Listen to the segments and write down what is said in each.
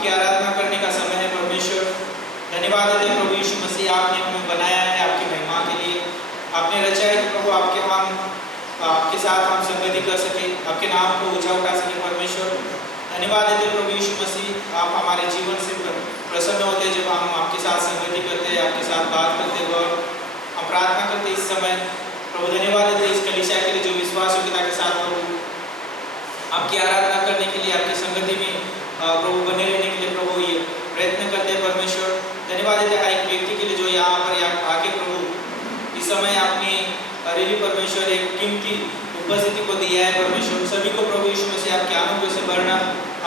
आपकी आराधना करने का समय है परमेश्वर। धन्यवाद देते हैं प्रभु यीशु मसीह, आपने हमें बनाया है आपकी महिमा के लिए। आपने रचा है कि प्रभु आपके साथ हम संगति कर सके, आपके नाम को ऊंचा उठा सके परमेश्वर। धन्यवाद देते हैं प्रभु यीशु मसीह, आप हमारे जीवन से प्रसन्न होते हैं जब हम आपके साथ संगति करते हैं, आपके साथ बात करते हैं। और हम प्रार्थना करते इस समय प्रभु, धन्यवाद देते हैं इस कलीसिया के लिए जो विश्वास योग्यता के साथ प्रभु आपकी आराधना करने के लिए, आपकी संगति में प्रभु बने रहने के लिए प्रभु ये प्रयत्न करते हैं परमेश्वर। धन्यवाद देते हैं हर एक व्यक्ति के लिए जो यहाँ पर आके प्रभु इस समय आपने रिली परमेश्वर एक कीमती उपस्थिति को दिया है परमेश्वर। सभी को प्रभु यीशु मसीह आपके अनुग्रह से भरना,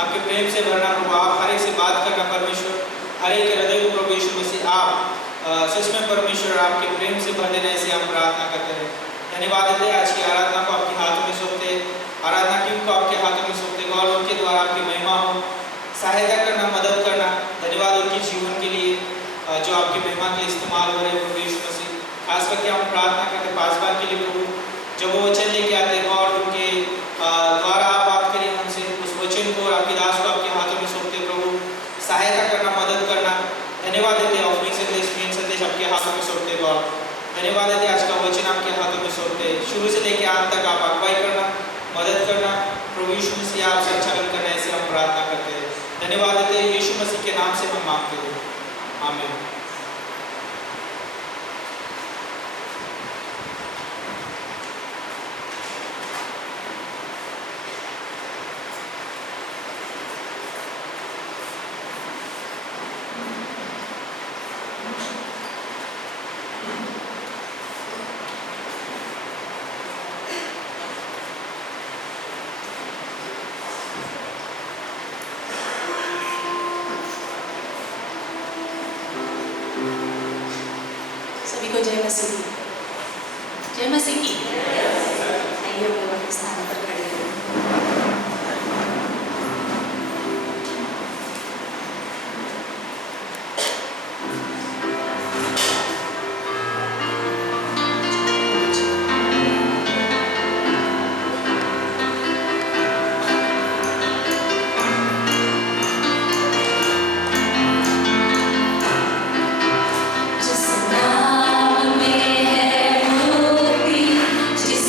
आपके प्रेम से भरना प्रभु। आप हर एक से बात करना परमेश्वर, हर एक के हृदय को प्रभु यीशु मसीह आप सच में परमेश्वर आपके प्रेम से भर देना, ऐसे हम प्रार्थना करते हैं। धन्यवाद देते हैं आज की आराधना को आपके हाथों में सौंपते, आराधना टीम को आपके हाथों में सौंपते और उनके द्वारा आपकी महिमा हो, सहायता करना, मदद करना। धन्यवाद उनके जीवन के लिए जो आपकी महिमा के इस्तेमाल हो रहे हैं प्रभु यीशु मसीह। खास करके हम प्रार्थना करते पासवान के लिए प्रभु, जब वो वचन लेके आते हैं और उनके द्वारा आप बात करिए हमसे, उस वचन को और आपकी दास को आपके हाथों में सौंपते प्रभु, सहायता करना, मदद करना। धन्यवाद देते हैं ओपनिंग संदेश, मेन संदेश आपके हाथों में सौंपते गॉड। धन्यवाद देते आज का वचन आपके हाथों में सौंपते, शुरू से लेकर अंत तक आप अगुवाई करना, मदद करना प्रभु यीशु मसीह, आप संचालन करना, ऐसे हम प्रार्थना करते हैं। धन्यवाद देते हैं यीशु मसीह के नाम से हम मांगते हैं, आमीन। जय मसीह, जय मसीह की। आइए अपने स्थान पर खड़े हो। जिस नाम में है मुक्ति, जिस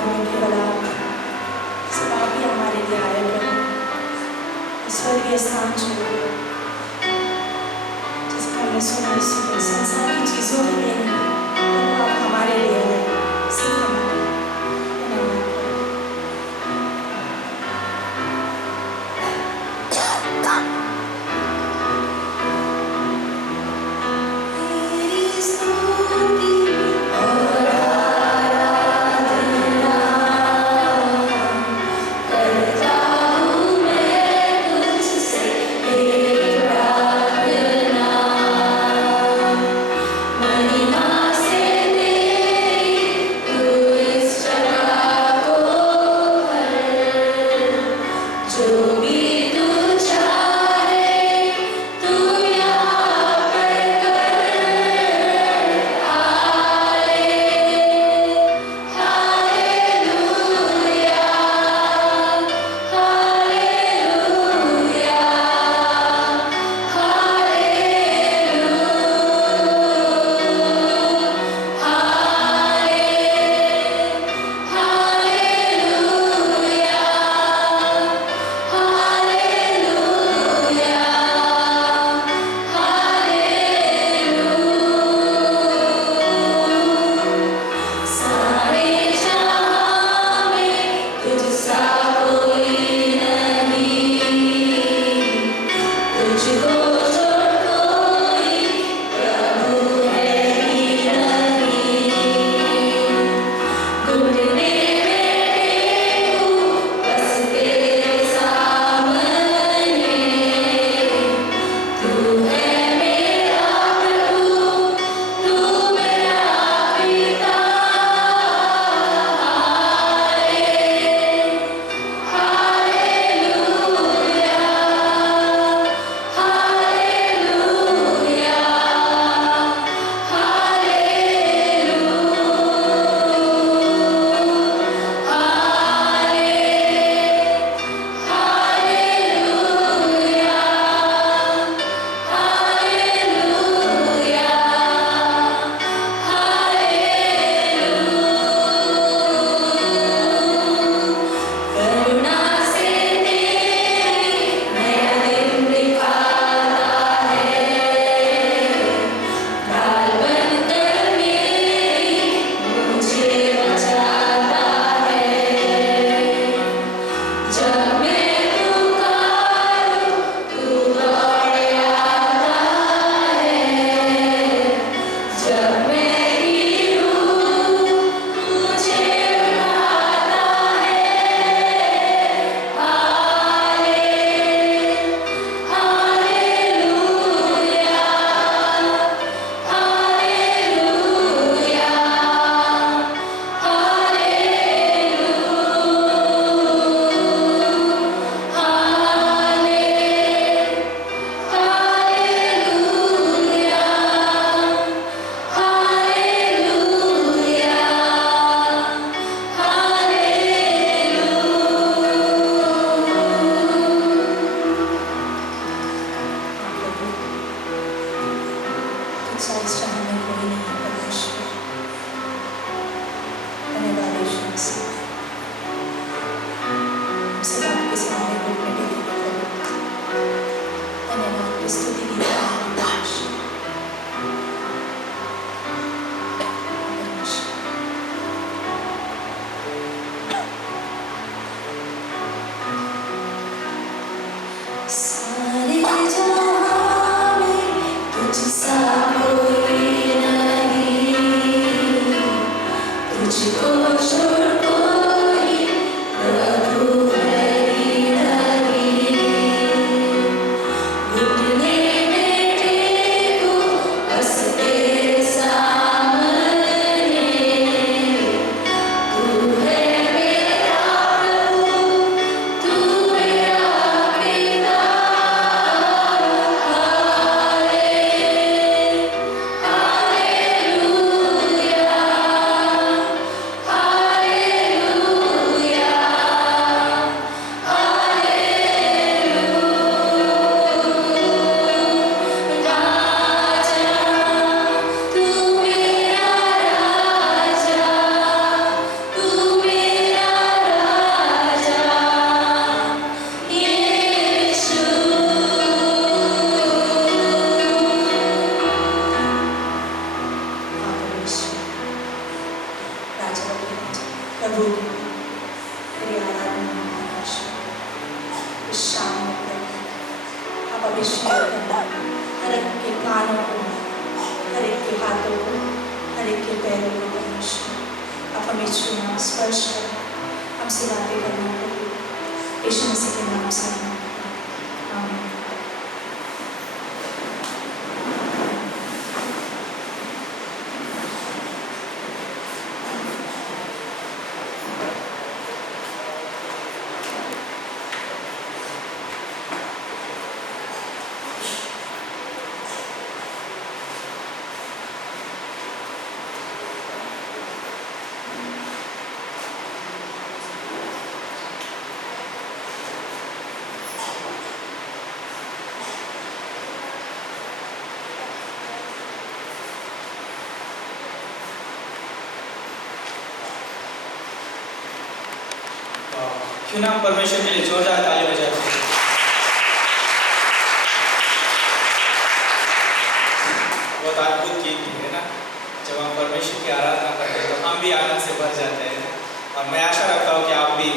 संसार में केवल आप सिर्फ आप ही हमारे लिए आए प्रभु। स्वर्गीय स्थान छोड़ जिसका हमने सुना इस संसार की चीज़ों के लिए नहीं, प्रभु आप हमारे लिए आए, सिर्फ हमारे लिए। सारे जहां में तुझ सा कोई नहीं। हमें छूना, स्पर्श करना, हमसे बातें करना प्रभु, यीशु मसीह के नाम से आमीन। क्यों ना हम परमेश्वर के लिए जोरदार ताली बजाते हैं। बहुत अद्भुत गीत है ना, जब हम परमेश्वर की आराधना करते हैं तो हम भी आनंद से भर जाते हैं। और मैं आशा रखता हूँ कि आप भी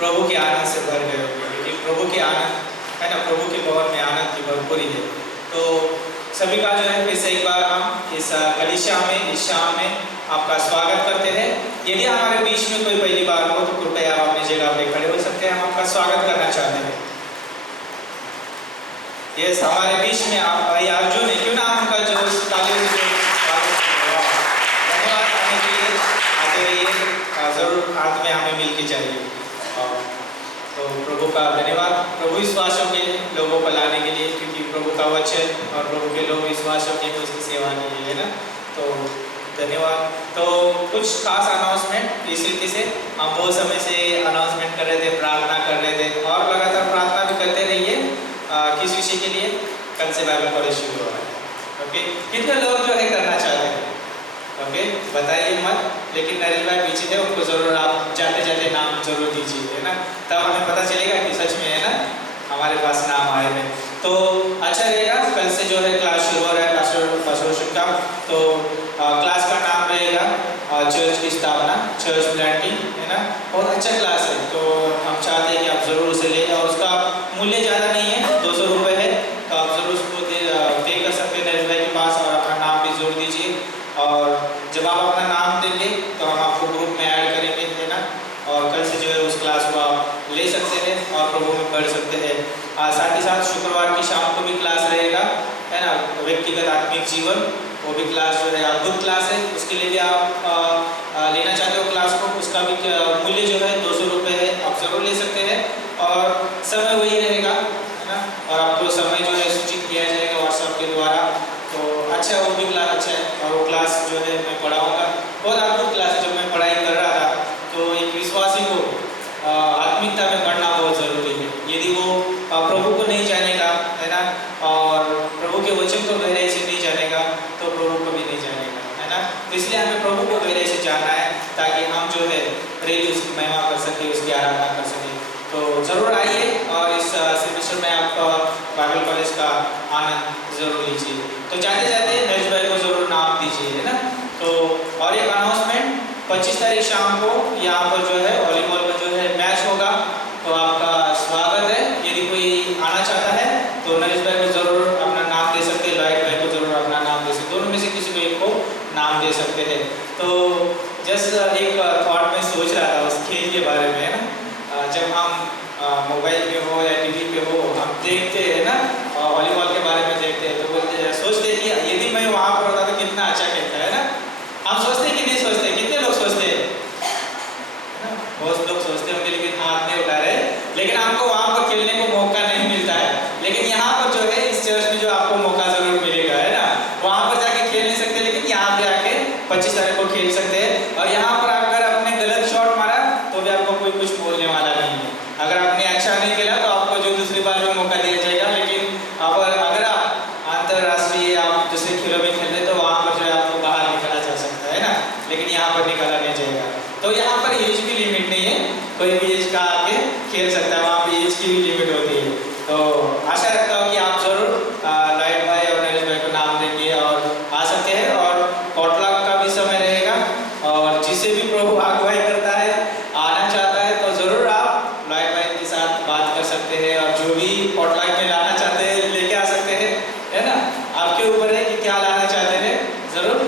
प्रभु के आनंद से भर गए होंगे, क्योंकि प्रभु के आनंद है ना, प्रभु के भवन में आनंद की भरपूरी है। तो सभी का जो है फिर से एक बार हम इस कलीसिया में, इस शाम में आपका स्वागत करते हैं। यदि हमारे बीच में कोई पहली बार हो तो कृपया आप अपनी जगह पे खड़े हो सकते हैं, हम आपका स्वागत करना चाहते हैं। यस, हमारे बीच में आप भाई अर्जुन है, क्यों ना उनका जो तालियों से धन्यवाद करने के लिए आते रहिए, जरूर हाथ में हमें मिल के चाहिए। तो प्रभु का धन्यवाद, प्रभु विश्वासों के लोगों को लाने के लिए, क्योंकि प्रभु का वचन और प्रभु के लोग विश्वासों के उसकी सेवा के लिए है ना। तो धन्यवाद। तो कुछ खास अनाउंसमेंट इस रीति से हम बहुत समय से अनाउंसमेंट कर रहे थे, प्रार्थना कर रहे थे और लगातार प्रार्थना भी करते रहिए। किस विषय के लिए? कल से बाइबल कॉलेज शुरू हो रहा है। ओके, कितने लोग जो है करना चाहते हैं? ओके, बताइए मत, लेकिन नरेश भाई पीछे थे, उनको जरूर आप जाते जाते नाम जरूर दीजिए, है ना, तब हमें पता चलेगा कि सच में है ना हमारे पास नाम आए हैं। तो अच्छा रहेगा। कल से जो है क्लास शुरू हो रहा है पास्टर का, तो क्लास का नाम रहेगा चर्च की स्थापना, चर्च प्लांटिंग, है ना। बहुत अच्छा क्लास है, तो हम चाहते हैं कि आप जरूर उसे लें, और उसका मूल्य ज़्यादा नहीं है, 200 रुपये है, तो आप जरूर उसको पे कर सकते हैं नरेश भाई के पास, और अपना नाम भी जरूर दीजिए। और जब आप अपना नाम देंगे तो हम आपको ग्रुप में ऐड करेंगे, है ना, और कल से जो है उस क्लास को आप ले सकते हैं और प्रभु में पढ़ सकते हैं। साथ ही साथ शुक्रवार की शाम को भी क्लास रहेगा, है ना, व्यक्तिगत आत्मिक जीवन, वो भी क्लास जो है अद्भुत क्लास है, उसके लिए भी आप लेना चाहते हो क्लास को, उसका भी मूल्य जो है 200 रुपये है, आप जरूर ले सकते हैं। और समय वही रहेगा, है ना, और आपको समय जो है सूचित किया जाएगा व्हाट्सएप के द्वारा। तो अच्छा, वो भी क्लास अच्छा है, और वो क्लास जो है मैं पढ़ाऊँगा, बहुत अद्भुत क्लास है। जब मैं पढ़ाई कर रहा था तो एक विश्वासी को आत्मिकता में बढ़ना बहुत ज़रूरी है। यदि वो प्रभु को नहीं जानेगा, है ना, और प्रभु के वचन को गहराई से नहीं जानेगा तो प्रभु को भी नहीं जानेगा, है ना। तो इसलिए हमें प्रभु को गहराई से जानना है, ताकि हम जो है रेली उसकी महिमा कर सकें, उसकी आराधना कर सकें। तो ज़रूर आइए और इस सेमेस्टर में आप बाइबल कॉलेज का आनंद ज़रूर लीजिए। तो जाते जाते नरेश भाई को ज़रूर नाम दीजिए, है ना। तो और एक अनाउंसमेंट, 25 तारीख शाम को यहाँ पर जो है वॉलीबॉल का जो है मैच होगा, तो आपका स्वागत है। यदि कोई आना चाहता है तो नरेश भाई को जरूर अपना नाम दे सकते हैं, लॉयड भाई को जरूर अपना नाम दे सकते हैं, दोनों में से किसी को एक को नाम दे सकते हैं। तो जस्ट एक थॉट में सोच रहा था उस खेल के बारे में, है ना। जब हम मोबाइल पे हो या टीवी पे हो, हम देखते हैं ना वॉलीबॉल के बारे में देखते हैं, तो बोलते सोचते हैं कि यदि मैं वहाँ पर होता तो कितना अच्छा खेलता है ना। हम सोचते हैं कि नहीं सोचते? कितने लोग सोचते हैं? बहुत लोग सोचते होंगे, लेकिन हाथ नहीं उठा रहे। लेकिन आपको वहाँ पर खेलने को मौका नहीं मिलता है, लेकिन यहाँ पर जो है इस चर्च में जो आपको मौका जरूर मिलेगा, है ना। वहाँ पर जाके खेल नहीं सकते, लेकिन यहाँ पे आके 25 तारीख को खेल सकते हैं। और यहाँ पर अगर आपने गलत शॉट मारा तो भी आपको कोई कुछ बोलने वाला नहीं है। अगर आपने अच्छा नहीं खेला तो आपको जो दूसरी बार में मौका दिया जाएगा, लेकिन अगर आप अंतर्राष्ट्रीय आप दूसरे खेलों में खेलते तो वहाँ पर जो है आपको बाहर निकाला जा सकता है ना, लेकिन यहाँ पर निकाला नहीं जाएगा। तो यहाँ पर एज की लिमिट नहीं है, कोई भी एज का आके खेल सकता है, वहाँ पर एज की भी लिमिट होती है। तो आशा रखता हूँ कि आप जरूर लॉयड भाई और नरेश भाई को नाम देंगे और आ सकते हैं। और पॉटलॉक का भी समय रहेगा, और जिसे भी प्रभु अगुवाई करता है, आना चाहता है, तो जरूर आप लॉयड भाई के साथ बात कर सकते हैं, और जो भी पॉटलॉक में लाना चाहते हैं लेके आ सकते हैं, है ना। आपके ऊपर है कि क्या लाना चाहते हैं, जरूर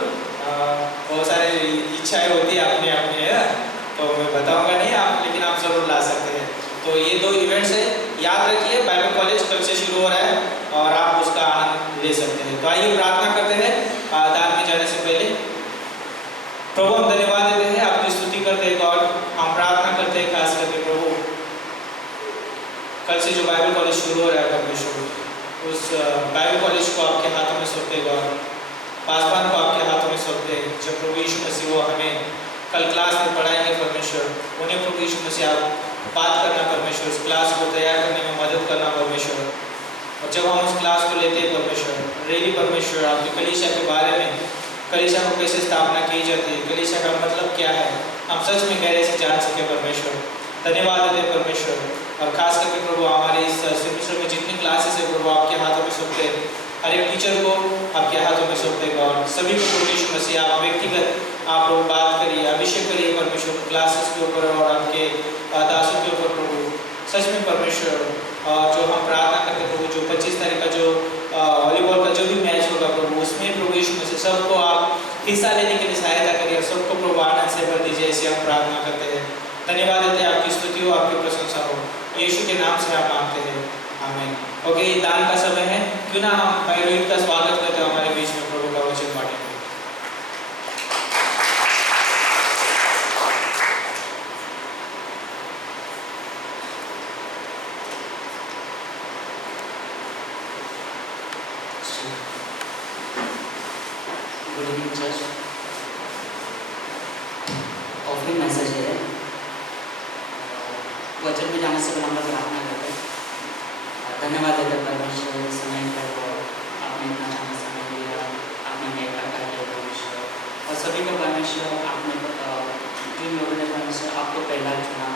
बहुत सारी इच्छाएं होती है अपनी अपनी, है ना। प्रभु हम धन्यवाद देते हैं, आपकी स्तुति करते हैं गॉड। हम प्रार्थना करते हैं खास करके प्रभु, कल से जो बाइबल कॉलेज शुरू हो रहा है परमेश्वर, उस बाइबल कॉलेज को आपके हाथों में सौंपते गॉड, पासवान को आपके हाथों में सौंपते। जब प्रभु यीशु मसीह वो हमें कल क्लास में पढ़ाएंगे परमेश्वर, उन्हें प्रभु यीशु मसीह आप बात करना परमेश्वर, उस क्लास को तैयार करने में मदद करना परमेश्वर। और जब हम उस क्लास को लेते हैं परमेश्वर, रेली परमेश्वर आपकी कलीसिया के बारे में, कलीसिया को कैसे स्थापना की जाती है, कलीसिया का मतलब क्या है, हम सच में गहरे से जान सके परमेश्वर। धन्यवाद देते हैं परमेश्वर। और खास करके प्रभु हमारे इस सेमेस्टर में जितनी क्लासेस है प्रभु आपके हाथों में सौंपते, हर एक टीचर को आपके हाथों में सौंपते गॉड। सभी को प्रभु यीशु मसीह आप व्यक्तिगत आप लोग बात करिए, अभिषेक करिए परमेश्वर क्लासेस के ऊपर और आपके दासों के ऊपर प्रभु। सच में परमेश्वर जो हम प्रार्थना करते प्रभु, जो 25 तारीख का जो वॉलीबॉल का जो भी मैच होगा प्रभु, उसमें प्रभु यीशु मसीह सबको आप हिस्सा लेने के लिए सहायता करिए, सबको प्रभु आनंद से भर दीजिए, ऐसे हम प्रार्थना करते हैं। धन्यवाद देते हैं, आपकी स्तुति हो, आपकी प्रशंसा हो, यीशु के नाम से हम मांगते हैं, आमीन। ओके, दान का समय है, क्यों ना हम भाई रोहित का स्वागत करते हैं हमारे बीच में प्रभु का वचन बांटेंगे। Good evening church. Offering message है, वचन में जाने से पहले हम लोग प्रार्थना करते हैं। धन्यवाद देते हैं परमेश्वर, इस समय पर वो आपने इतना जाना समय दिया, आपने मेरे का किया परमेश्वर, और सभी को परमेश्वर आपने जिन लोगों ने परमेश्वर आपको पहला चुना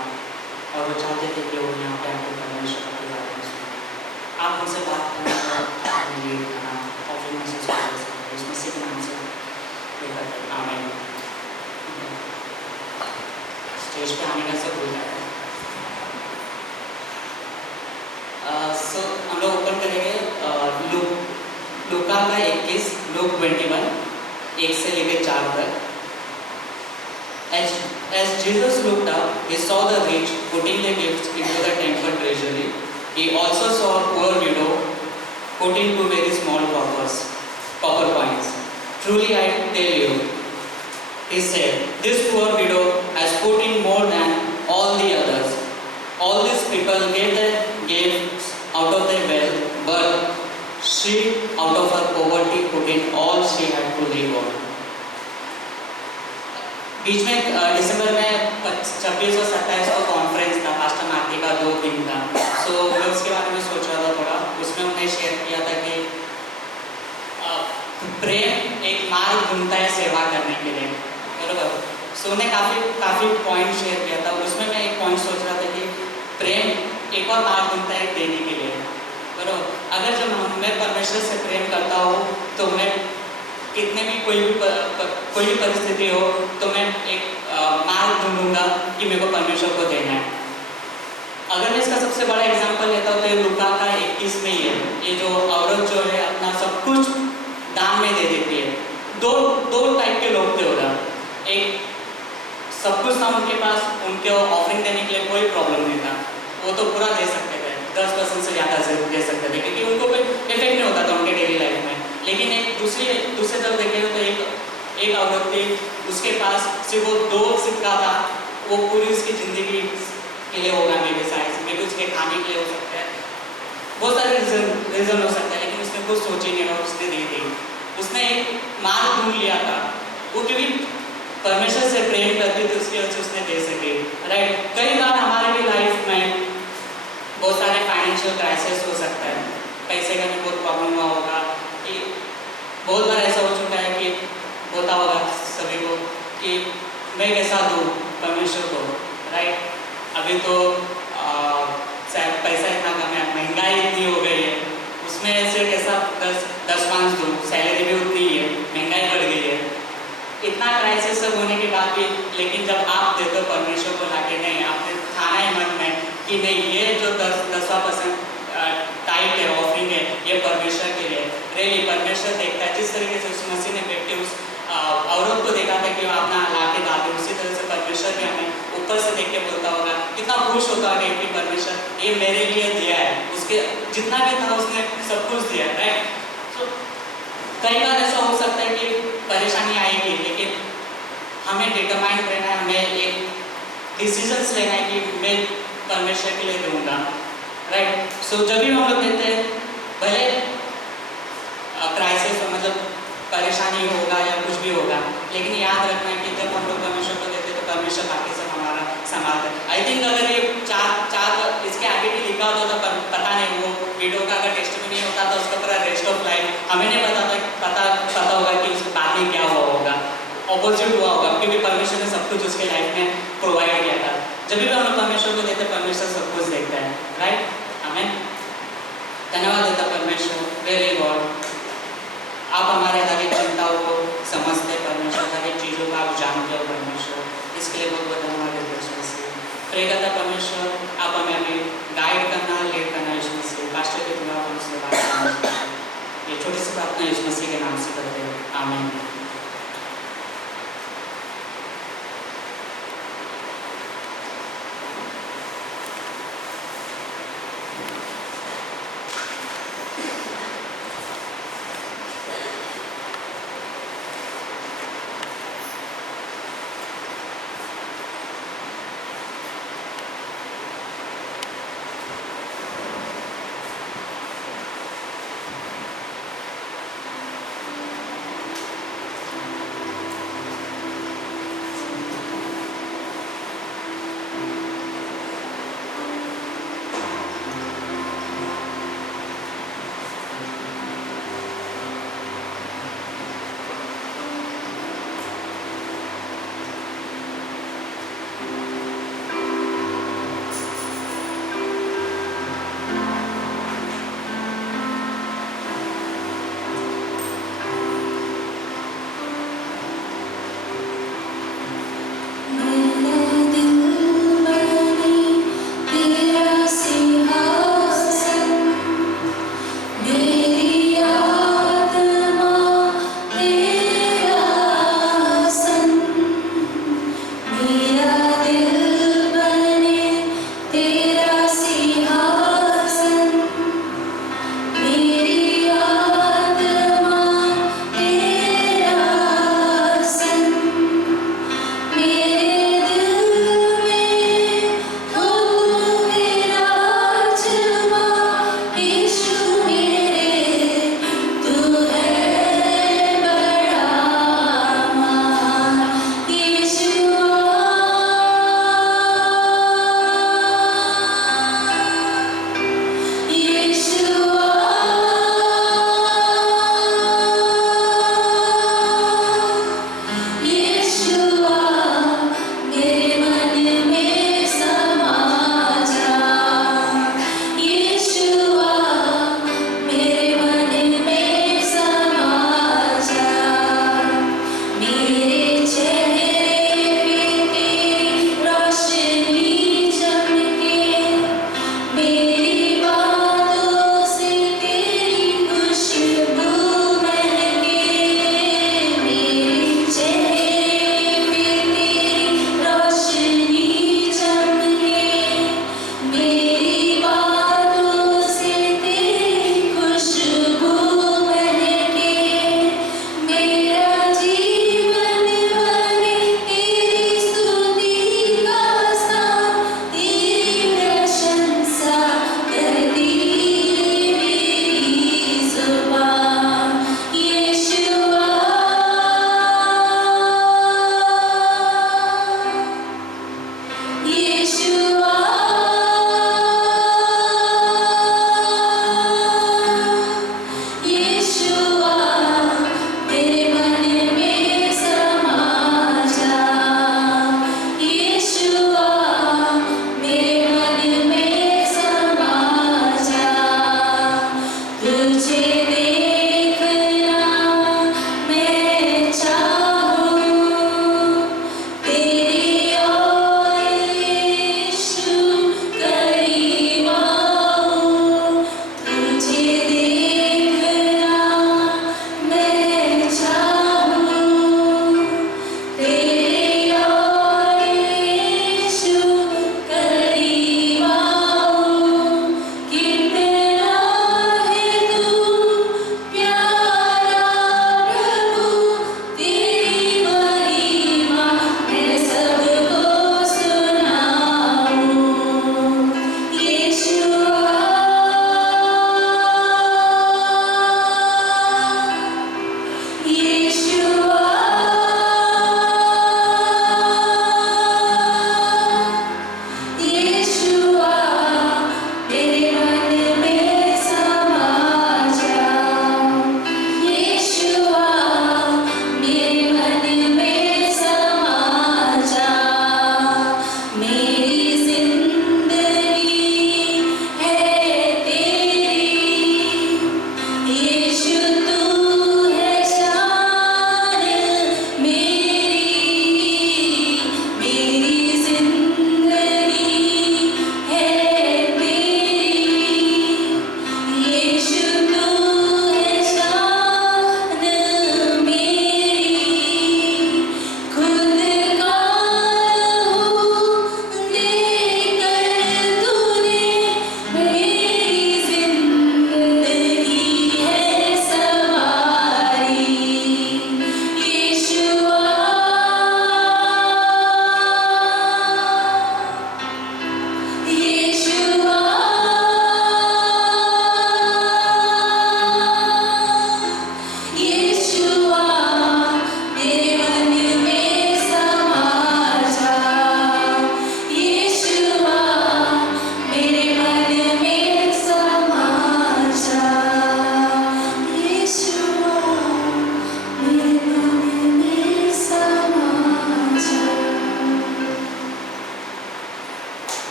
और वो चाहते थे कि वो यहाँ पे आकर परमेश्वर आपके बारे में सुना, आप उनसे बात करना, आपने लीड करना, ऑफरिंग मैसेज इस मसीह के नाम से आमीन। स्टेज पे आने का सब भूल जाए। सो हम लोग ओपन करेंगे लूका का 21, लूक 21, 1 से लेकर 4 तक। As Jesus looked up, he saw the rich putting their gifts into the temple treasury. He also saw a poor widow put in 2 very small copper coins. Truly I tell you, he said, this poor widow has put in more than all the others. All these people gave their gifts out of their wealth, but she, out of her poverty, put in all she had to live on. बीच में दिसंबर में 26 और 27 का conference था, pastor Marty का 2 दिन था। सो मैं उसके बारे में सोच रहा था थोड़ा, उसमें उन्हें शेयर किया था कि प्रेम एक मार्ग ढूंढता है सेवा करने के लिए, बराबर। सो उन्हें काफ़ी पॉइंट शेयर किया था, उसमें मैं एक पॉइंट सोच रहा था कि प्रेम एक और मार्ग ढूंढता है देने के लिए, बराबर। अगर जब मैं परमेश्वर से प्रेम करता हूँ तो मैं कितने भी कोई भी परिस्थिति हो तो मैं एक मार्ग ढूंढूंगा कि मेरे को परमेश्वर को देना है। अगर मैं इसका सबसे बड़ा एग्जांपल लेता हूँ तो ये लूका का 21 में ही है। ये जो औरत जो है अपना सब कुछ दान में दे देती है। दो टाइप के लोग थे उधर, एक सब कुछ था उनके पास, उनके ऑफरिंग देने के लिए कोई प्रॉब्लम नहीं था, वो तो पूरा दे सकते थे, 10% से ज़्यादा से दे सकते थे क्योंकि उनको कोई इफेक्ट नहीं होता था उनके डेली लाइफ में। लेकिन एक दूसरे तरफ देखें तो एक औरत थी, उसके पास सिर्फ वो 2 सिक्का था, वो पूरी उसकी ज़िंदगी के लिए होगा, मेरे साइज में भी उसके खाने के लिए हो सकता है, बहुत सारे रीज़न हो सकता है, लेकिन उसने कुछ सोची नहीं और उसने दे दी। उसने एक मार्ग ढूंढ लिया था, वो क्योंकि परमेश्वर से प्रेम करती थी, उसकी वजह से उसने दे सके, राइट। कई बार हमारे भी लाइफ में बहुत सारे फाइनेंशियल क्राइसिस हो सकता है, पैसे का भी बहुत प्रॉब्लम हुआ होगा, कि बहुत बार ऐसा हो चुका है कि होता होगा सभी को कि मैं कैसा दूँ परमेश्वर को, राइट। अभी तो पैसा इतना कम है, महंगाई इतनी हो गई है, उसमें ऐसे कैसा 10-5 दूँ, सैलरी भी उतनी ही है, महंगाई बढ़ गई है, इतना क्राइसिस सब होने के बाद भी, लेकिन जब आप देते हो परमेश्वर को लाके, नहीं आपने ठाना है मन में कि नहीं ये जो 10% टाइट है, ऑफरिंग है, ये परमेश्वर के लिए, रियली परमेश्वर देखता है। जिस तरीके से उस मसीह ने बैठ के उस औरत को देखा था कि वो अपना लाके डालते, उसी तरह से परमेश्वर भी हमें ऊपर से देख के बोलता होगा, कितना खुश होता है कि परमेश्वर ये मेरे लिए दिया है, उसके जितना भी था उसने सब कुछ दिया, राइट। तो कई बार ऐसा हो सकता है कि परेशानी आएगी, लेकिन हमें डिटरमाइंड रहना है, हमें एक डिसीजंस लेना है कि मैं परमेश्वर के लिए दूंगा, राइट। सो जब भी हम लोग देते हैं, भले क्राइसिस मतलब परेशानी होगा या कुछ भी होगा, लेकिन याद रखना है कि जब हम लोग परमेश्वर को देते हैं तो परमेश्वर बाकी सब हमारा संभालता है। आई थिंक अगर ये चार इसके आगे भी लिखा होता तो पता नहीं, वो वीडियो का अगर टेस्टिमनी होता तो उसका पूरा रेस्ट ऑफ लाइफ हमें नहीं पता होगा कि उसके बाद में क्या हुआ होगा, ऑपोजिट हुआ होगा, क्योंकि परमेश्वर ने सब कुछ उसके लाइफ में प्रोवाइड किया था। जब भी हम लोग परमेश्वर को देते, परमेश्वर सब कुछ देखता है, राइट। आमीन। धन्यवाद देता परमेश्वर, वेरी गॉड, आप हमारे हर एक चिंताओं को समझते हैं परमेश्वर, हर एक चीज़ों को आप जानते हो परमेश्वर, इसके लिए बहुत बहुत धन्यवाद देते हैं। प्रे करता परमेश्वर, आप हमें अभी गाइड करना, लीड करना यीशु मसीह, पास्टर के द्वारा हमसे बात करना। ये छोटी सी प्रार्थना यीशु मसीह के नाम से करते हैं, आमीन।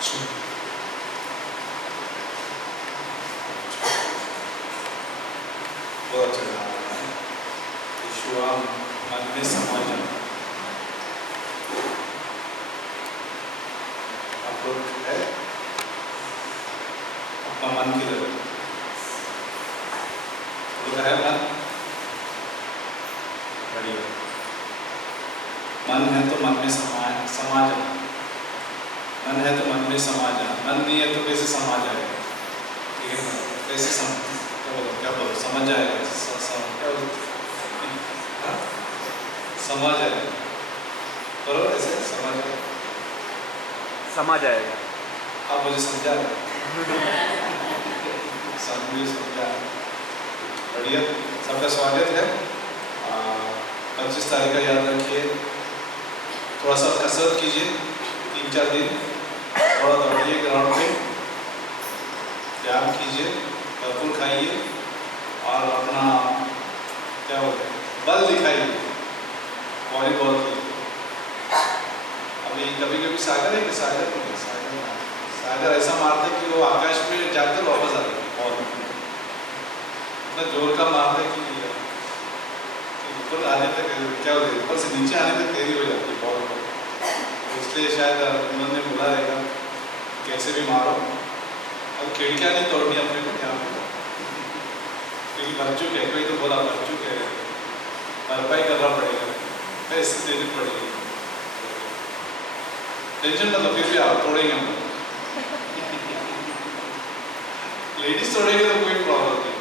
बहुत अच्छा गाना है। यीशु मन में समा जाए। आप लोग है अपना मन की जरूरत है मन बढ़िया मन है तो मन में समा जाए। मन है तो मन में समा जाए। मन नहीं है तो कैसे समा जाएगा? ठीक है ना? कैसे क्या बोलो समझ जाएगा? क्या बोलो? हाँ? समझ जाएगा। करो ऐसे समझ जाएगा। समा जाएगा। आप मुझे समझा समझा बढ़िया। सबका स्वागत है। 25 तारीख का याद रखिए। थोड़ा सा कसरत कीजिए 3-4 दिन। थोड़ा दौड़िए ग्राउंड पे, व्यायाम कीजिए, भरपूर खाइए और अपना क्या बोलते हैं बल दिखाइए। वॉलीबॉल की अभी कभी कभी सागर है कि सागर ऐसा मारते कि वो आकाश में जाकर वापस आते बॉल इतना जोर का मारते कि ऊपर आने तक क्या होता है ऊपर से नीचे आने तक देरी हो जाती है बॉल को। इसलिए शायद उन्होंने बोला रहेगा कैसे भी मारो। अब खिड़कियाँ नहीं तोड़नी अपने को यहाँ पे क्योंकि बच्चों के कोई तो बोला बच्चों के भरपाई करना पड़ेगा, पैसे देनी पड़ेगी। टेंशन मतलब फिर भी आप तोड़ेंगे हम लेडीज तोड़ेंगे तो कोई प्रॉब्लम नहीं,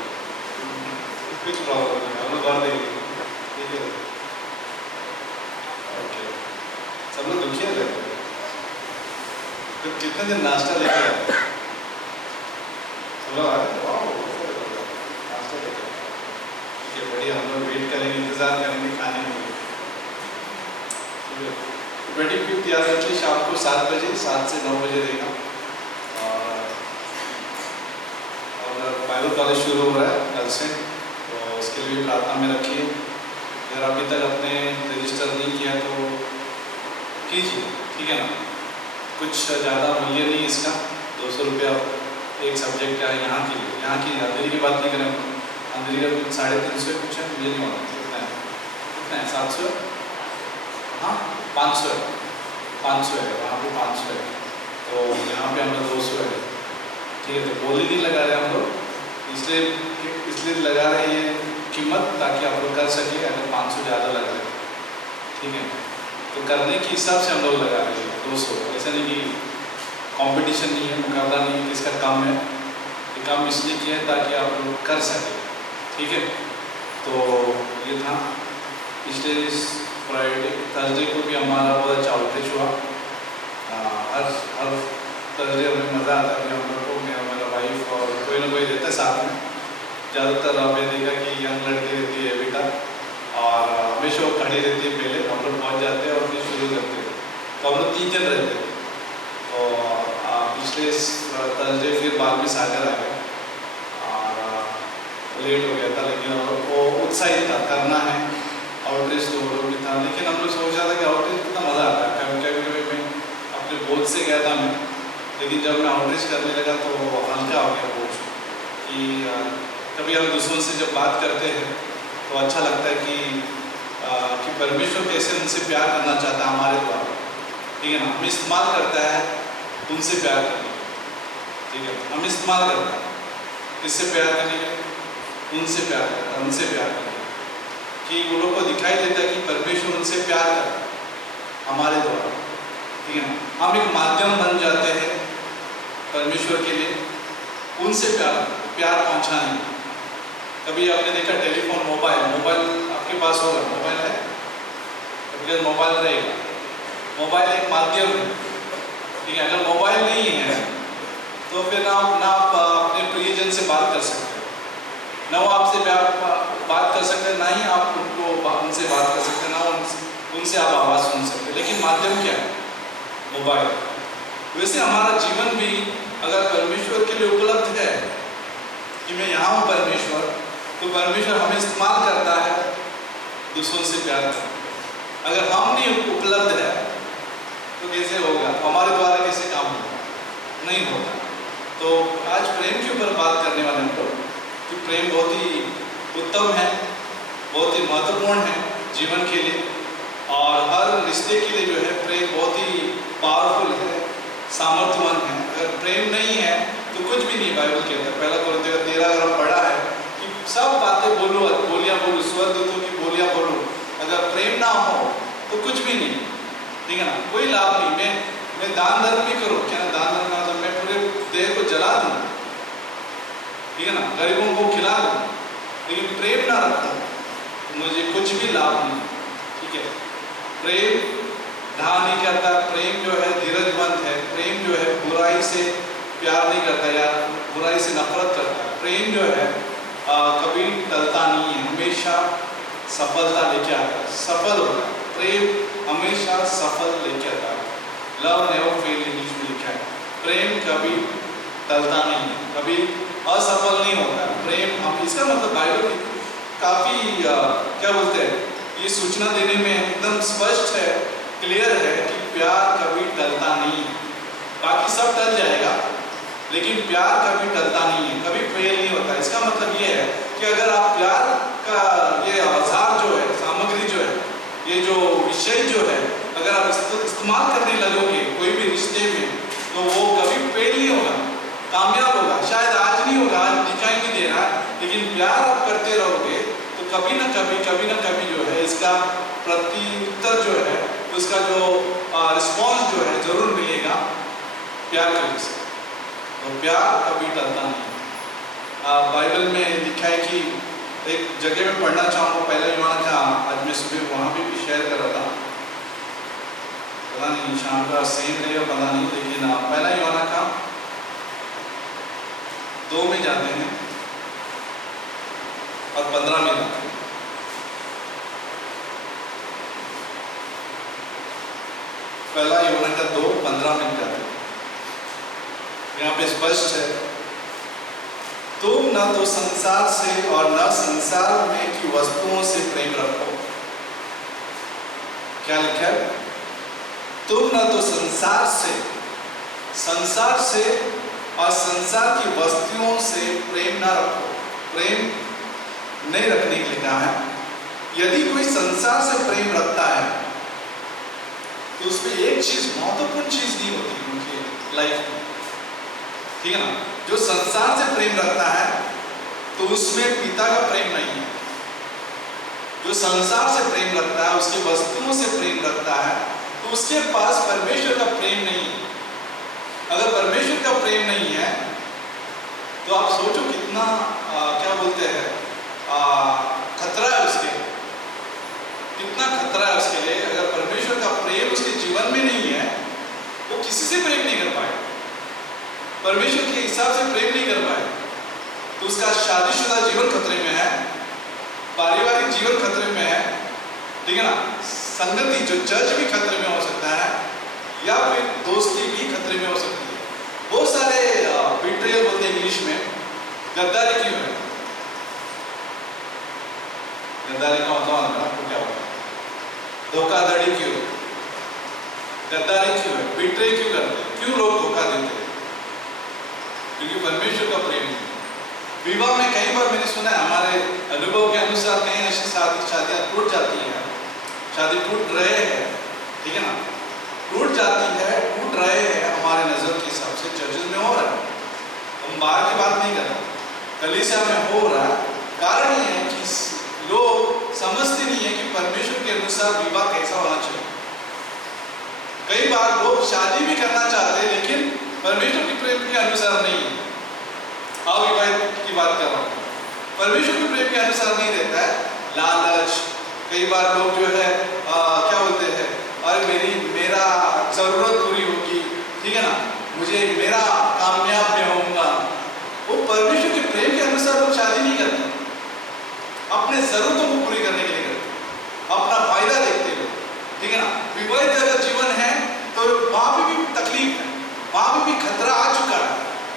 कुछ प्रॉब्लम नहीं, हम लोग भर देंगे। ठीक है ओके। सब लोग दुखी है तो कितने दिन नाश्ता लेके आए? सब लोग आ गए? नाश्ता लेके ठीक है बढ़िया। हम लोग वेट करेंगे, इंतजार करेंगे खाने के लिए। 25 याद रखिए शाम को 7 बजे, 7 से 9 बजे रहेगा। और बाइबल कॉलेज शुरू हो रहा है कल से, तो उसके लिए भी प्रार्थना में रखिए। अगर अभी तक अपने रजिस्टर नहीं किया तो कीजिए, ठीक है ना? कुछ ज़्यादा मूल्य नहीं इसका, 200 रुपया एक सब्जेक्ट का है। यहाँ की अंधेरी की बात नहीं करें, अंधेरी का कुछ 350 कुछ है, मुझे नहीं मालूम कितना है 700 हाँ 500 है, 500 है वहाँ पे 500 है, तो यहाँ पे हम लोग 200 है। ठीक है, तो बोली नहीं लगा रहे हम लोग, इसलिए लगा रहे हैं ये कीमत ताकि आप लोग कर सके। अगर 500 ज़्यादा लगा रहे ठीक है, तो करने के हिसाब से हम लोग लगा रहे हैं 200। ऐसा नहीं कि कंपटीशन नहीं है, मुकाबला नहीं है किसका कम है। ये काम इसलिए किया है ताकि आप लोग कर सकें। ठीक है, तो ये था। पिछले फ्राइडे थर्सडे को भी हमारा बहुत अच्छा आउटरीच हुआ। हर थर्सडे हमें मज़ा आता है कि हम लोग को, मेरा वाइफ और कोई ना कोई रहता है साथ में। ज़्यादातर आपने देखा कि यंग लड़की रहती है बेटा, और हमेशा वो खड़ी रहती है। पहले हम लोग पहुँच जाते हैं और फिर शुरू करते हैं, तो हम लोग 3 जन रहते हैं। तो पिछले थर्सडे फिर बाद में सागर आ गया और लेट हो गया था, लेकिन वो उत्साहित था करना है आउटरीच, तो वो लोग भी था। लेकिन हम लोग सोच रहा था कि आउटरीच कितना मज़ा आता है। कभी मैं अपने बोझ से गया था मैं, लेकिन जब मैं आउटरीच करने लगा तो हल्का हो गया बोझ। कि कभी हम दूसरों से जब बात करते हैं तो अच्छा लगता है कि परमेश्वर कैसे उनसे प्यार करना चाहता है हमारे द्वारा। ठीक है ना, हम इस्तेमाल करता है उनसे प्यार करने। ठीक है, हम इस्तेमाल करते हैं किससे प्यार करने के, उनसे प्यार करता है, उनसे प्यार करने कि वो लोग को दिखाई देता है कि परमेश्वर उनसे प्यार करता है हमारे द्वारा। ठीक है ना, हम एक माध्यम बन जाते हैं परमेश्वर के लिए उनसे प्यार पहुंचाने। कभी आपने देखा टेलीफोन, मोबाइल आपके पास होगा, मोबाइल है, कभी मोबाइल रहेगा। मोबाइल एक माध्यम है। ठीक है, अगर मोबाइल नहीं है तो फिर ना आप अपने प्रियजन से बात कर सकते हैं, ना वो आपसे बात कर सकते हैं, ना ही आप उनसे बात कर सकते हैं, ना उनसे आप आवाज़ सुन सकते हैं। लेकिन माध्यम क्या है? मोबाइल। वैसे हमारा जीवन भी अगर परमेश्वर के लिए उपलब्ध है कि मैं यहाँ हूँ परमेश्वर, तो परमेश्वर हमें इस्तेमाल करता है दूसरों से प्यार करना। अगर हम नहीं उपलब्ध है तो कैसे होगा, हमारे द्वारा कैसे काम होगा? नहीं होता। तो आज प्रेम के ऊपर बात करने वाले हम लोग कि प्रेम बहुत ही उत्तम है, बहुत ही महत्वपूर्ण है जीवन के लिए, और हर रिश्ते के लिए जो है प्रेम बहुत ही पावरफुल है, सामर्थ्यवान है। अगर प्रेम नहीं है तो कुछ भी नहीं। बाइबल कहता है, पहला कोरिन्थियों 13 अगर पढ़ा है कि सब बातें बोलो, बोलियां बोलो, स्वर्गदूतों की बोलियां बोलो, अगर प्रेम ना हो तो कुछ भी नहीं, ठीक है ना, कोई लाभ नहीं। मैं दान धर्म भी करूँ, क्या दान धर्म मतलब मैं पूरे देह को जला दूँ, ठीक है ना, गरीबों को खिला दूँ, लेकिन प्रेम ना रखता तो मुझे कुछ भी लाभ नहीं, ठीक है। प्रेम ढा नहीं करता, प्रेम जो है धीरजवंत है, प्रेम जो है बुराई से प्यार नहीं करता या बुराई से नफरत करता है। प्रेम जो है कभी टलता नहीं है, हमेशा सफलता लेके आता है, सफल होता है। प्रेम हमेशा सफल लेके आता है। लव नेवर फेल इंग्लिश में लिखा है। प्रेम कभी टलता नहीं है, कभी असफल नहीं होता। प्रेम हम इसका मतलब बाइबल काफ़ी क्या बोलते हैं, ये सूचना देने में एकदम स्पष्ट है, क्लियर है कि प्यार कभी टलता नहीं है। बाकी सब टल जाएगा लेकिन प्यार कभी टलता नहीं है, कभी फेल नहीं होता। इसका मतलब ये है कि अगर आप प्यार का ये औजार जो है, सामग्री जो है, ये जो विषय जो है, अगर आप इस्तेमाल करने लगोगे कोई भी रिश्ते में, तो वो कभी फेल नहीं होगा, कामयाब होगा। शायद आज नहीं होगा, आज दिखाई नहीं दे रहा, लेकिन प्यार आप करते रहोगे तो कभी ना कभी जो है इसका प्रत्युत्तर जो है, उसका जो रिस्पॉन्स जो है जरूर मिलेगा प्यार के वजह से। तो प्यार कभी टलता नहीं। बाइबल में लिखा है कि एक जगह में पढ़ना चाहूँगा, पहला यूहन्ना का, आज मैं सुबह वहाँ भी शेयर कर रहा था, पता नहीं शाम का सेम रहेगा पता नहीं, लेकिन पहला यूहन्ना का 2 में जाते हैं और 15 में जाते हैं। पहला यूहन्ना का 2:15 में जाते हैं। यहाँ पे स्पष्ट है, तुम न तो संसार से और न संसार में की वस्तुओं से प्रेम रखो। क्या लिखा है? तुम न तो संसार से और संसार की वस्तुओं से प्रेम न रखो। प्रेम नहीं रखने के लिए कहा है। यदि कोई संसार से प्रेम रखता है तो उसमें एक चीज, महत्वपूर्ण चीज नहीं होती उनकी लाइफ में, ठीक है ना। जो संसार से प्रेम रखता है तो उसमें पिता का प्रेम नहीं है। जो संसार से प्रेम रखता है, उसकी वस्तुओं से प्रेम रखता है, तो उसके पास परमेश्वर का प्रेम नहीं है। अगर परमेश्वर का प्रेम नहीं है तो आप सोचो कितना क्या बोलते हैं, खतरा है उसके, कितना खतरा है उसके लिए। अगर परमेश्वर का प्रेम उसके जीवन में नहीं है, वो किसी से प्रेम नहीं कर पाए, परमेश्वर के हिसाब से प्रेम नहीं कर पाए, तो उसका शादीशुदा जीवन खतरे में है, पारिवारिक जीवन खतरे में है, ठीक है ना। संगति जो चर्च भी खतरे में हो सकता है, या फिर दोस्ती भी खतरे में हो सकती है। बहुत सारे बिट्रेयल बोलते हैं इंग्लिश में। गद्दारी क्यों है? गद्दारी का मतलब आपको क्या होता है? धोखाधड़ी क्यों है? गद्दारी क्यों है? बिट्रे क्यों करते हैं? क्यों लोग धोखा देते हैं? क्योंकि परमेश्वर का प्रेम है। विवाह में कई बार मैंने सुना है, हमारे अनुभव के अनुसार कहीं ऐसी शादियां टूट जाती हैं, शादी टूट रहे हैं, ठीक है ना, टूट जाती है, टूट रहे हैं हमारे नजर के हिसाब से, चर्चेज में हो रहा है। हम बाहर की बात नहीं कर रहे, कलीसिया में हो रहा है। कारण ये है कि लोग समझते नहीं है कि परमेश्वर के अनुसार विवाह कैसा होना चाहिए। कई बार लोग शादी भी करना चाहते हैं लेकिन परमेश्वर के प्रेम के अनुसार नहीं है। अविवाहित की बात कर रहा हूँ, परमेश्वर के प्रेम के अनुसार नहीं रहता है। लालच, कई बार लोग जो है क्या बोलते हैं, अरे मेरा जरूरत पूरी होगी, ठीक है ना, मुझे मेरा कामयाब मैं होऊंगा। वो परमेश्वर के प्रेम के अनुसार लोग शादी नहीं करते, अपने जरूरतों को पूरी करने के लिए करते, अपना फायदा देखते हुए, ठीक है ना। विवाहित अगर जीवन है तो वहां पे भी तकलीफ है, वहां पे भी खतरा आ चुका है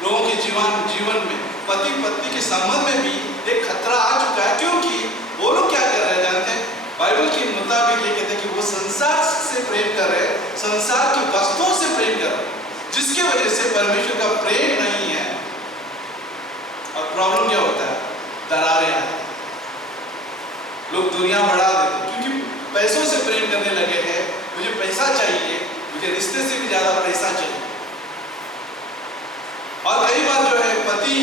लोगों के जीवन में। पति पत्नी के संबंध में भी एक खतरा आ चुका है, क्योंकि वो लोग क्या कर रहे हैं जानते हैं? बाइबल के मुताबिक ये कहते हैं कि वो संसार से प्रेम कर रहे हैं, संसार की वस्तुओं से प्रेम कर रहे हैं, जिसके वजह से परमेश्वर का प्रेम नहीं है। और प्रॉब्लम क्या होता है? दरारें आती हैं। लोग दुनिया बढ़ा देते हैं क्योंकि पैसों से प्रेम करने लगे हैं। मुझे पैसा चाहिए, मुझे रिश्ते से भी ज्यादा पैसा चाहिए। और कई बार जो है पति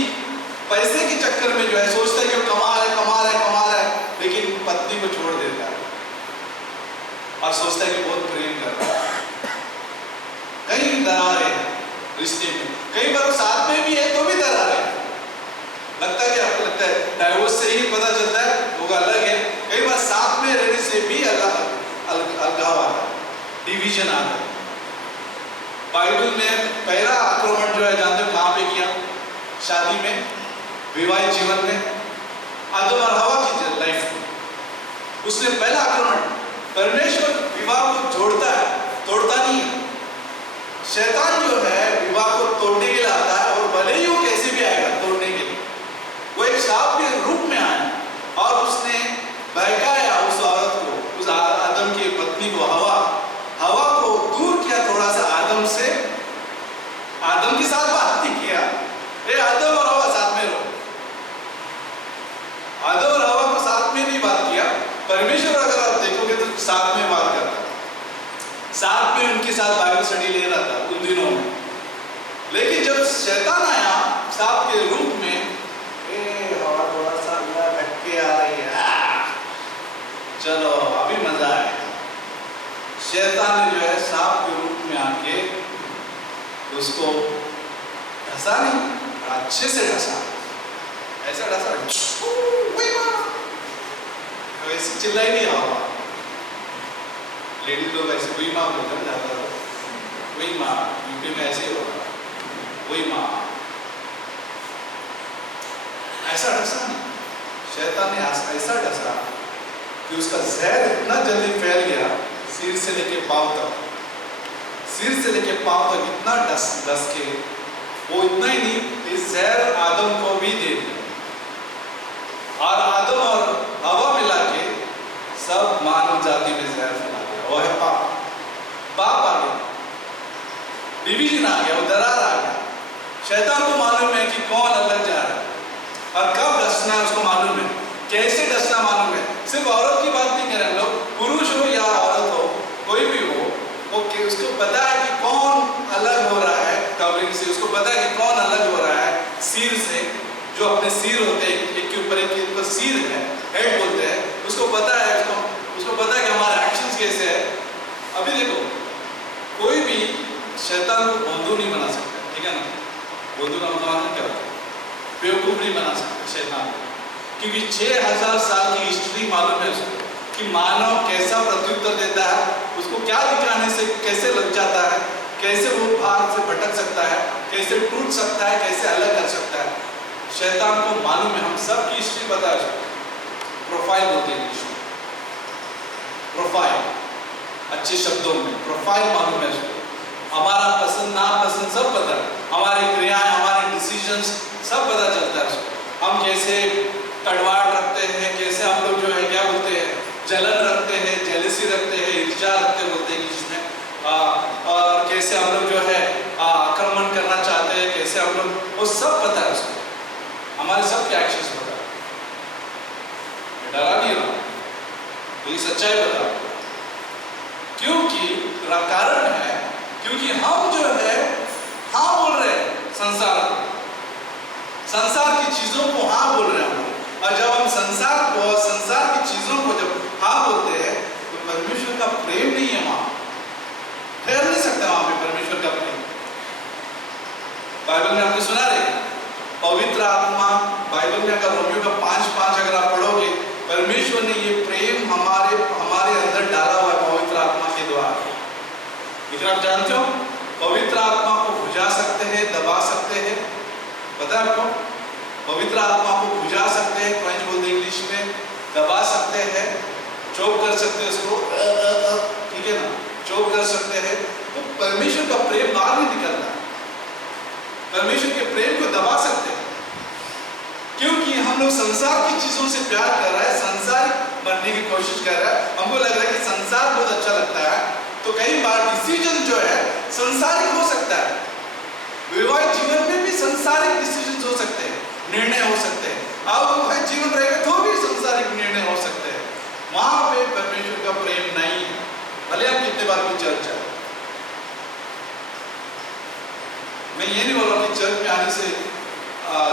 पैसे के चक्कर में जो है सोचता है कि वो कमा रहा है, लेकिन पत्नी को छोड़ देता है और सोचता है कि बहुत प्रेम कर रहा है। कई दरारें हैं रिश्ते में। कई बार साथ में भी है तो भी दरारें हैं। लगता है कि आपको लगता है डाइवोर्स से ही पता चलता है लोग अलग है। कई बार साथ में रहने से भी अलगाव आता है, डिवीजन आता है। बाइबल में पहला आक्रमण जो है जानते हो कहाँ पे किया? शादी में, विवाहित जीवन में, आदम और हवा की लाइफ में। उसने पहला आक्रमण, परमेश्वर विवाह को जोड़ता है, तोड़ता नहीं है। शैतान जो है विवाह को तोड़ने के लिए आता है, और भले ही वो कैसे भी आएगा तोड़ने के लिए। वो एक सांप के रूप में आया और उसने बहकाया उस औरत को, उस आदम की पत्नी को, हवा को दूर किया थोड़ा सा आदम से। आदम के साथ बात नहीं किया, आदम और हवा साथ में रहो। आदम और हवा को साथ में नहीं बात किया। परमेश्वर अगर आप देखोगे तो साथ में बात करता, साथ में उनके साथ बाइबल स्टडी ले रहा था उन दिनों में। लेकिन जब शैतान आया सांप के रूप में, हवा थोड़ा सा हटके आ रही है, चलो अभी मजा आएगा। शैतान ने जो है सांप के रूप में आके उसको ढसा नहीं, अच्छे से ढसा, ऐसा ढसा वैसे चिल्लाई नहीं हवा। लेडीज लोग ऐसे वही माँ बोलकर जाता है, वही माँ, यूपी में ऐसे ही होगा, वही माँ, ऐसा ढसा नहीं। शैतान ने ऐसा ढसा कि उसका जहर इतना जल्दी फैल गया, सिर से लेके पांव तक, सिर से लेके पांव तक इतना डस के, वो इतना ही नहीं, इस जहर आदम को भी दे दिया। और आदम और हवा मिला के सब मानव जाति में जहर फैला दिया। वो है पाप। पाप आ गया, डिवीजन आ गया, वो दरार आ गया। शैतान को मालूम है कि कौन अलग जा रहा है और कब डसना है, उसको मालूम है, कैसे डसना मालूम है। सिर्फ औरत की बात नहीं कर रहे हम लोग, पुरुष हो या औरत हो, कोई भी हो, उसको पता है कि कौन अलग हो रहा है कवरिंग से, उसको पता है कि कौन अलग हो रहा है सिर से। जो अपने सिर होते हैं, एक के ऊपर एक तो सिर है, हेड बोलते हैं, उसको पता है, उसको पता है कि हमारे एक्शंस कैसे है। अभी देखो, कोई भी शैतान को बोंदू नहीं बना सकता, ठीक है ना? बोंदू का मतलब क्या होता है? बेवकूफ नहीं बना सकता शैतान को, क्योंकि 6000 साल की हिस्ट्री मालूम है उसको कि मानव कैसा प्रत्युत्तर देता है, उसको क्या दिखाने से कैसे लग जाता है, कैसे वो भाग से भटक सकता है, कैसे टूट सकता है, कैसे अलग कर सकता है। शैतान को मालूम है, हम सब की हिस्ट्री पता है उसको। प्रोफाइल बोलते हैं इंग्लिश में, प्रोफाइल, अच्छे शब्दों में प्रोफाइल मालूम है उसको। हमारा पसंद नापसंद सब पता है, हमारी क्रियाएं, हमारे डिसीजंस सब पता चलता है उसको। हम कैसे कड़वाहट रखते हैं, कैसे हम लोग जो है क्या बोलते हैं, जलन रखते हैं, जेलसी रखते हैं, ईर्ष्या रखते बोलते हैं इंग्लिश में, और कैसे हम लोग जो है आक्रमण करना चाहते हैं, कैसे हम लोग, वो सब पता है उसको। हमारे सब के एक्शंस पता है, डरा नहीं रहा, ये सच्चाई बता। क्योंकि कारण है, क्योंकि हम जो है हाँ बोल रहे हैं संसार की चीजों को हाँ बोल रहे हैं। और जब हम संसार की चीजों को जब हाँ बोलते हैं तो परमेश्वर का प्रेम नहीं है, वहां ठहर नहीं सकता वहां पे परमेश्वर का प्रेम। बाइबल में आपने सुना रहे पवित्र आत्मा, बाइबल में अगर रोमियो का 5:5 अगर आप पढ़ोगे, परमेश्वर ने ये प्रेम हमारे अंदर डाला हुआ है पवित्र आत्मा के द्वारा। लेकिन आप जानते हो पवित्र आत्मा को बुझा सकते हैं, दबा सकते हैं, पता है आपको? पवित्र आत्मा को बुझा सकते हैं, फ्रेंच बोलते हैं इंग्लिश में, दबा सकते हैं, चोक कर सकते हैं उसको, ठीक है ना, चोक कर सकते हैं। तो परमेश्वर का प्रेम बाहर नहीं निकलता, परमेश्वर के प्रेम को दबा सकते हैं, क्योंकि हम लोग संसार की चीजों से प्यार कर रहा है, संसार बनने की कोशिश कर रहा है। हमको लग रहा है कि संसार बहुत अच्छा लगता है, तो कई बार डिसीजन जो है संसारिक हो सकता है, वैवाहिक जीवन में भी संसारिक डिसीजन हो सकते हैं, निर्णय हो सकते हैं। अब वैवाहिक जीवन रहेगा तो भी संसारिक निर्णय हो सकते हैं। वहां पे परमेश्वर का प्रेम नहीं है, भले हम कितने बार भी चर्च जाए। मैं ये नहीं बोल रहा कि चर्च में आने से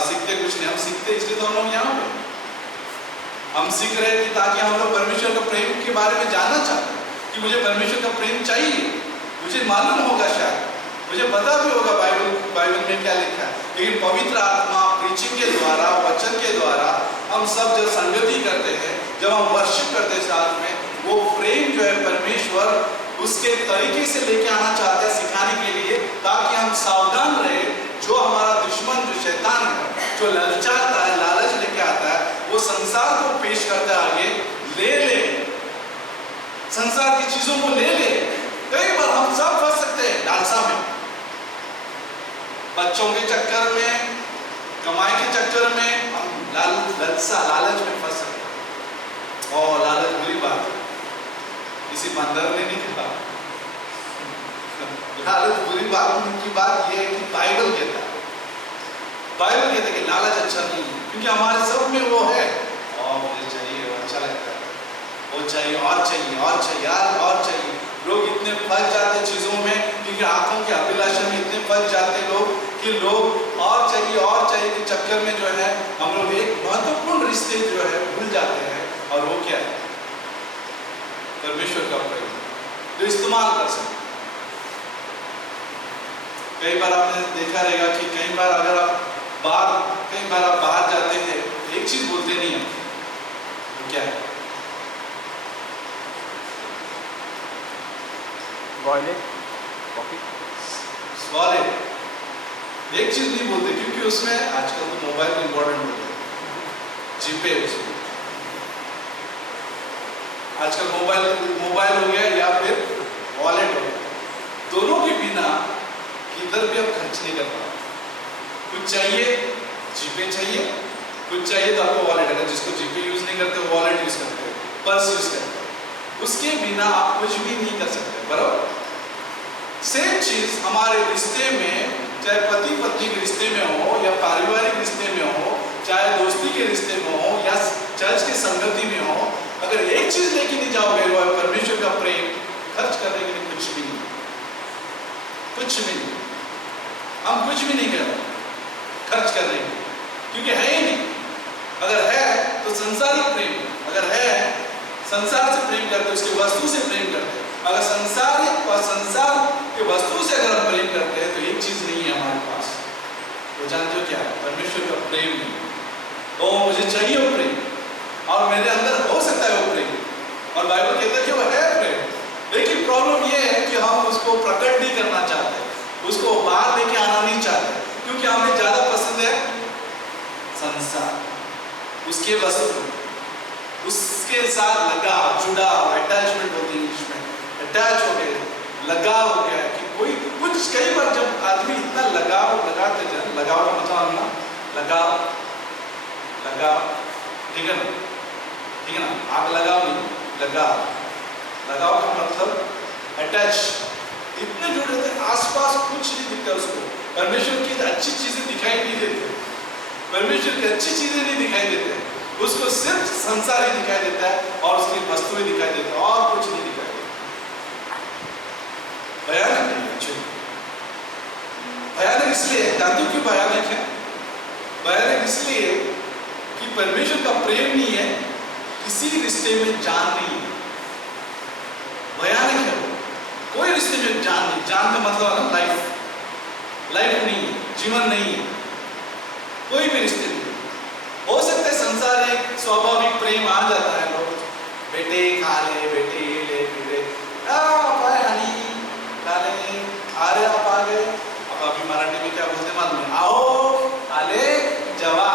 सीखते कुछ नहीं, हम सीखते इसलिए तो हम लोग यहाँ पे हम सीख रहे हैं कि ताकि हम लोग परमेश्वर का प्रेम के बारे में जानना चाहते हैं कि मुझे परमेश्वर का प्रेम चाहिए। मुझे मालूम होगा, शायद मुझे पता भी होगा बाइबल में क्या लिखा है, लेकिन पवित्र आत्मा प्रीचिंग के द्वारा, वचन के द्वारा हम सब जब संगति करते हैं, जब हम वर्शिप करते हैं साथ में, वो प्रेम जो है परमेश्वर उसके तरीके से लेके आना चाहते हैं सिखाने के लिए, ताकि हम सावधान रहे। जो हमारा दुश्मन जो शैतान है, जो ललचाता है, लालच लेके आता है, वो संसार को पेश करता है आगे, ले संसार की चीजों को ले कई बार हम सब फंस सकते हैं लालसा में, बच्चों के चक्कर में, कमाई के चक्कर में हम लालच में फंस सकते हैं। और लालच बुरी बात है, किसी बंदर ने नहीं कहा लालच बुरी बात की बात यह है कि बाइबल कहता है कि लालच अच्छा नहीं है, क्योंकि हमारे सब में वो है, और मुझे चाहिए, वो अच्छा लगता है, वो चाहिए और चाहिए और चाहिए यार और चाहिए। लोग इतने फंस जाते चीजों में, क्योंकि आंखों के अभिलाषा में इतने फंस जाते लोग कि लोग और चाहिए के चक्कर में जो है हम लोग एक महत्वपूर्ण रिश्ते जो है भूल जाते हैं। और वो क्या है? परमेश्वर का प्रेम जो इस्तेमाल कर सकते। कई बार आपने देखा रहेगा कि कई बार आप बाहर जाते हैं, एक चीज बोलते नहीं है, वो क्या है? वॉलेट, कॉफी, वॉलेट एक चीज नहीं बोलते, क्योंकि उसमें आजकल तो मोबाइल इंपॉर्टेंट होता है, जीपे उसमें आजकल मोबाइल हो गया या फिर वॉलेट हो गया। दोनों के बिना किधर भी आप खर्च नहीं कर पाते। कुछ चाहिए जीपे चाहिए, कुछ चाहिए तो आपको वॉलेट, अगर जिसको जीपे यूज नहीं करते वॉलेट यूज करते हैं, पर्स यूज करते हैं, उसके बिना आप कुछ भी नहीं कर सकते। बराबर सेम चीज हमारे रिश्ते में, चाहे पति पत्नी के रिश्ते में हो या पारिवारिक रिश्ते में हो, चाहे दोस्ती के रिश्ते में हो या चर्च की संगति में हो, अगर एक चीज लेके नहीं जाओगे वो है परमेश्वर का प्रेम। खर्च करने के लिए कुछ भी नहीं, हम कुछ भी नहीं कर रहे खर्च कर रहे हैं, क्योंकि है ही नहीं। अगर है तो संसारिक प्रेम, अगर है संसार से प्रेम करते, उसके वस्तु से प्रेम करते। अगर संसारिक और संसार के वस्तु से अगर हम प्रेम करते हैं तो एक चीज नहीं है हमारे पास, वो जानते हो क्या है? परमेश्वर का प्रेम नहीं। तो मुझे चाहिए वो प्रेम, और मेरे अंदर हो सकता है वो प्रेम, और बाइबल कहता है कि वो है प्रेम, लेकिन प्रॉब्लम ये है कि हम उसको प्रकट नहीं करना चाहते, उसको बाहर लेके आना नहीं चाहते, क्योंकि हमें ज्यादा पसंद है संसार, उसके वस्तु, उसके साथ लगाव, जुड़ाव, अटैचमेंट होती है इंग्लिश में, अटैच हो गए, लगाव हो गया कि कोई कुछ। कई बार जब आदमी इतना लगाव लगाते जाए, लगाव का मतलब ना लगाव, ठीक है ना, आग लगाव नहीं, लगाव का मतलब अटैच, इतने जुड़े थे, आसपास कुछ नहीं दिखता उसको, परमेश्वर की अच्छी चीजें दिखाई नहीं देती, परमेश्वर की अच्छी चीजें नहीं दिखाई देते, उसको सिर्फ संसार ही दिखाई देता है और उसकी वस्तु ही दिखाई देता है, और कुछ नहीं दिखाई देता। भयानक है, भयानक इसलिए, जानते हो क्यों भयानक है? भयानक इसलिए कि परमेश्वर का प्रेम नहीं है, किसी रिश्ते में जान नहीं है, भयानक है वो। कोई रिश्ते में जान नहीं, जान का मतलब है लाइफ नहीं है, जीवन नहीं है, कोई भी रिश्ते नहीं। हो सकता है संसार एक स्वाभाविक प्रेम आ जाता है, लोग बेटे खा ले, बेटे ये ले, बेटे हनी खा ले, आ रहे आप आ गए, अब अभी मराठी में क्या बोलते मालूम है? आओ आले जवा।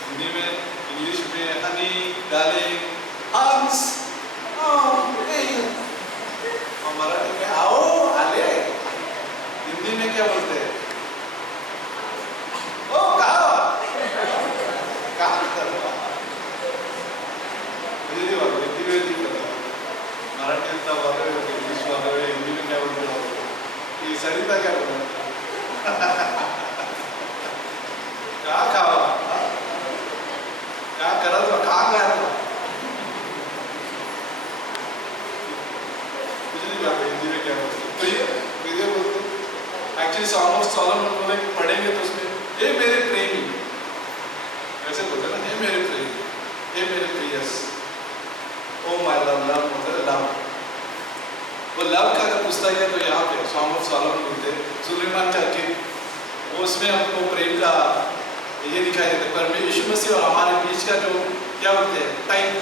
हिंदी में, इंग्लिश में हनी डाले, हंस, और मराठी में आओ आले, हिंदी में क्या बोलते हैं? ओ कहा हिंदी में मराठी इंग्लिश क्या बोलते हैं ये सरिता क्या बोल रहा क्या खावा क्या करा तो कहाँ गया तो कुछ नहीं बात है हिंदी में क्या बोलते तो ये बोलते एक्चुअली सॉन्ग ऑफ सॉलोमन बोले पढ़ेंगे तो उसमें हे मेरे प्रेमी ऐसे बोलते ना हे मेरे प्रेमी हे मेरे प्रियस ओ माय लव लव होता है लव वो लव का अगर पुस्तक है तो यहाँ पे सॉन्ग ऑफ सॉलोमन बोलते सुलेमान करके वो उसमें हमको प्रेम का ये दिखाई देता है पर यीशु मसीह और हमारे बीच का जो क्या बोलते हैं टाइम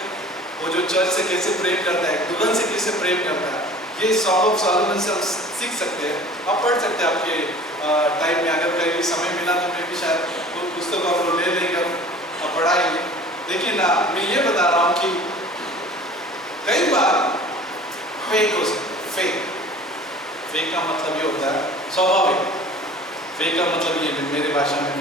वो जो चर्च से कैसे प्रेम करता है दुल्हन से कैसे प्रेम करता है ये सॉन्ग ऑफ सॉलोमन से हम सीख सकते हैं आप पढ़ सकते हैं आपके टाइम में अगर कहीं समय मिला तो मैं भी शायद वो पुस्तक आप लोग ले लेकर पढ़ाएंगे लेकिन मैं ये बता रहा हूँ कि कई बार फेक हो सकता है फेक का मतलब ये होता है स्वाभाविक फेक का मतलब ये मेरे भाषा में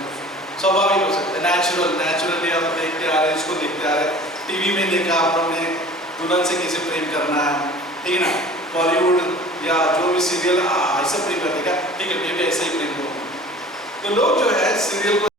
स्वाभाविक हो सकता है नेचुरली हम देखते आ रहे हैं इसको देखते आ रहे हैं टीवी में देखा आप लोग ने दुल्हन से कैसे प्रेम करना है ठीक है ना बॉलीवुड या जो भी सीरियल ऐसा प्रेम करते क्या ठीक है मैं भी ऐसा ही प्रेम करूँगा तो लोग जो है सीरियल को